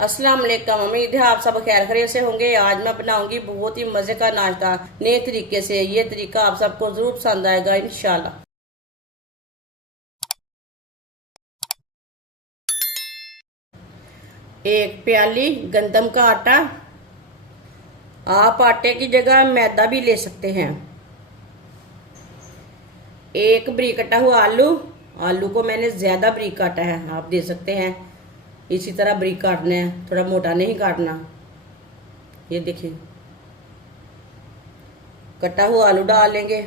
अस्सलाम वालेकुम। उम्मीद है आप सब खैर खैरियत से होंगे। आज मैं बनाऊंगी बहुत ही मजे का नाश्ता नए तरीके से। ये तरीका आप सबको जरूर पसंद आएगा इंशाल्लाह। एक प्याली गंदम का आटा, आप आटे की जगह मैदा भी ले सकते हैं। एक बरीक कटा हुआ आलू, आलू को मैंने ज्यादा बरीक काटा है, आप दे सकते हैं इसी तरह बरीक काटना है, थोड़ा मोटा नहीं काटना। ये देखिए कटा हुआ आलू डाल लेंगे।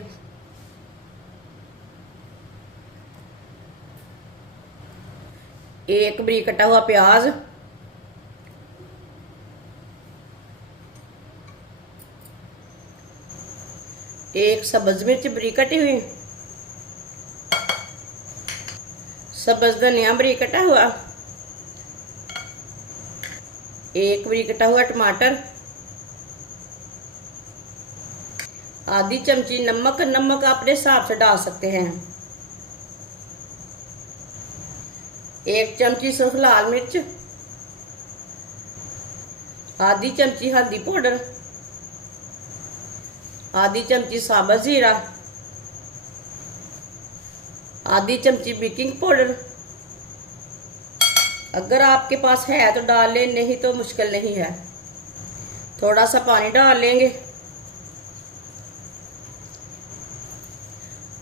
एक बरीक कटा हुआ प्याज, एक सब्ज मिर्च बरीक कटी हुई, सब्ज धनिया बरीक कटा हुआ, एक बरीक कटा हुआ टमाटर, आधी चमची नमक, नमक अपने हिसाब से डाल सकते हैं, एक चमची सूख लाल मिर्च, आधी चमची हल्दी पाउडर, आधी चमची साबुत जीरा, आधी चमची बेकिंग पाउडर। अगर आपके पास है तो डाल लें, नहीं तो मुश्किल नहीं है। थोड़ा सा पानी डाल लेंगे,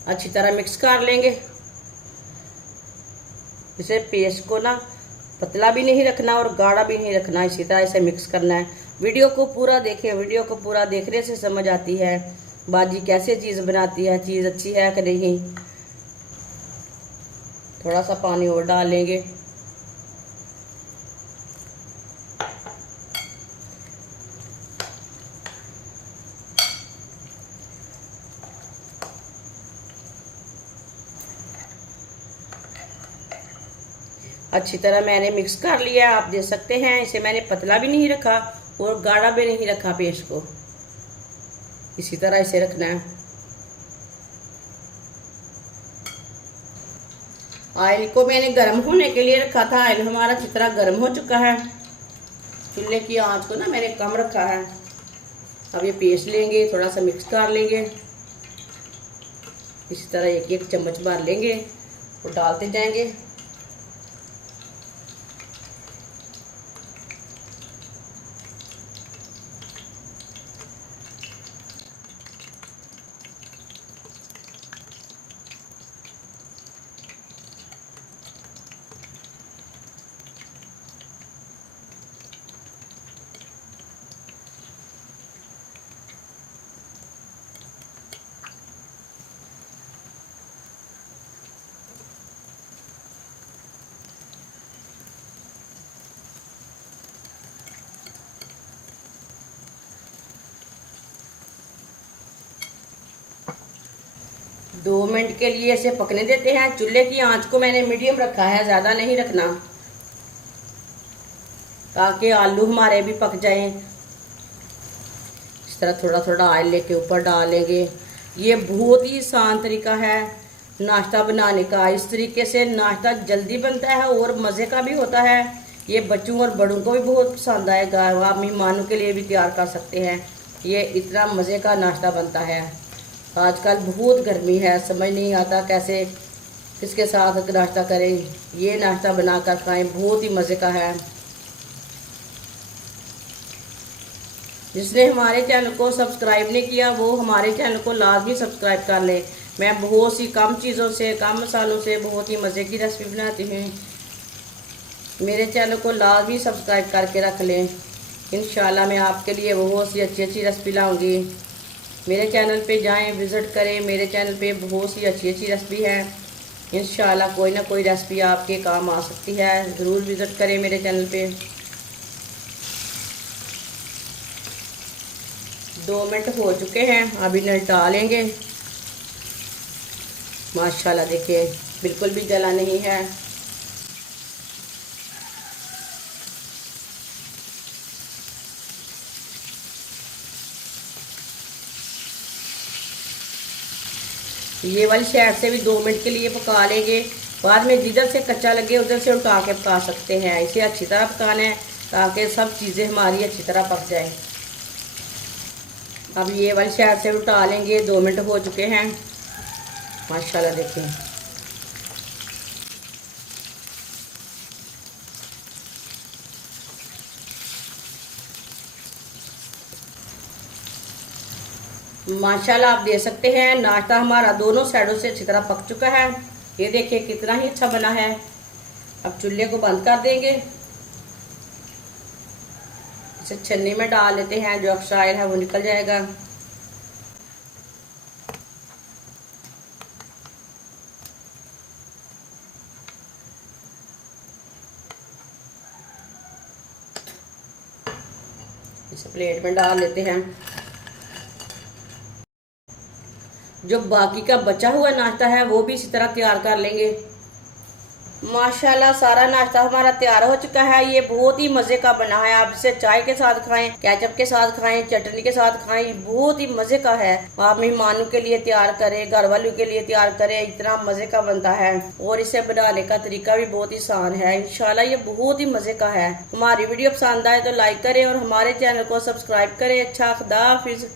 अच्छी तरह मिक्स कर लेंगे। इसे पेस्ट को ना पतला भी नहीं रखना और गाढ़ा भी नहीं रखना, इसी तरह इसे मिक्स करना है। वीडियो को पूरा देखें, वीडियो को पूरा देखने से समझ आती है बाजी कैसे चीज़ बनाती है, चीज़ अच्छी है कि नहीं। थोड़ा सा पानी और डाल लेंगे। अच्छी तरह मैंने मिक्स कर लिया, आप देख सकते हैं। इसे मैंने पतला भी नहीं रखा और गाढ़ा भी नहीं रखा पेस्ट को, इसी तरह इसे रखना है। ऑयल को मैंने गर्म होने के लिए रखा था। ऑयल हमारा अच्छी तरह गर्म हो चुका है। चूल्हे की आंच को ना मैंने कम रखा है। अब ये पेस्ट लेंगे, थोड़ा सा मिक्स कर लेंगे। इसी तरह एक एक चम्मच भर लेंगे और डालते जाएंगे। दो मिनट के लिए इसे पकने देते हैं। चूल्हे की आंच को मैंने मीडियम रखा है, ज्यादा नहीं रखना, ताकि आलू हमारे भी पक जाएं। इस तरह थोड़ा थोड़ा ऑयल लेके ऊपर डालेंगे। ये बहुत ही आसान तरीका है नाश्ता बनाने का। इस तरीके से नाश्ता जल्दी बनता है और मज़े का भी होता है। ये बच्चों और बड़ों को भी बहुत पसंद आएगा। आप मेहमानों के लिए भी तैयार कर सकते हैं। ये इतना मज़े का नाश्ता बनता है। आजकल बहुत गर्मी है, समझ नहीं आता कैसे किसके साथ नाश्ता करें। ये नाश्ता बनाकर खाएं, बहुत ही मज़े का है। जिसने हमारे चैनल को सब्सक्राइब नहीं किया वो हमारे चैनल को लाजमी सब्सक्राइब कर ले। मैं बहुत सी कम चीज़ों से, कम मसालों से बहुत ही मज़े की रेसिपी बनाती हूँ। मेरे चैनल को लाजमी सब्सक्राइब करके रख लें। इंशाल्लाह मैं आपके लिए बहुत सी अच्छी अच्छी रेसिपी लाऊंगी। मेरे चैनल पे जाएं, विज़िट करें। मेरे चैनल पे बहुत सी अच्छी अच्छी रेसिपी है। इंशाल्लाह कोई ना कोई रेसिपी आपके काम आ सकती है। ज़रूर विज़िट करें मेरे चैनल पे। 2 मिनट हो चुके हैं, अभी निलटा लेंगे। माशाल्लाह देखिए बिल्कुल भी जला नहीं है। ये वाली साइड से भी 2 मिनट के लिए पका लेंगे। बाद में जिधर से कच्चा लगे उधर से उठा के पका सकते हैं। इसे अच्छी तरह पकाना है। ताकि सब चीज़ें हमारी अच्छी तरह पक जाए। अब ये वाली साइड से उठा लेंगे। 2 मिनट हो चुके हैं माशाल्लाह। देखें माशाल्लाह, आप देख सकते हैं नाश्ता हमारा दोनों साइडों से अच्छी तरह पक चुका है। ये देखिए कितना ही अच्छा बना है। अब चूल्हे को बंद कर देंगे। इसे छन्नी में डाल लेते हैं, जो एक्स्ट्रा ऑयल है वो निकल जाएगा। इसे प्लेट में डाल लेते हैं। जो बाकी का बचा हुआ नाश्ता है वो भी इसी तरह तैयार कर लेंगे। माशाल्लाह, सारा नाश्ता हमारा तैयार हो चुका है। ये बहुत ही मजे का बना है। आप इसे चाय के साथ खाएं, केचप के साथ खाएं, चटनी के साथ खाएं, बहुत ही मजे का है। आप मेहमानों के लिए तैयार करें, घर वालों के लिए तैयार करें, इतना मजे का बनता है। और इसे बनाने का तरीका भी बहुत ही आसान है। इंशाल्लाह ये बहुत ही मजे का है। हमारी वीडियो पसंद आए तो लाइक करें और हमारे चैनल को सब्सक्राइब करें। अच्छा, खुदा हाफिज।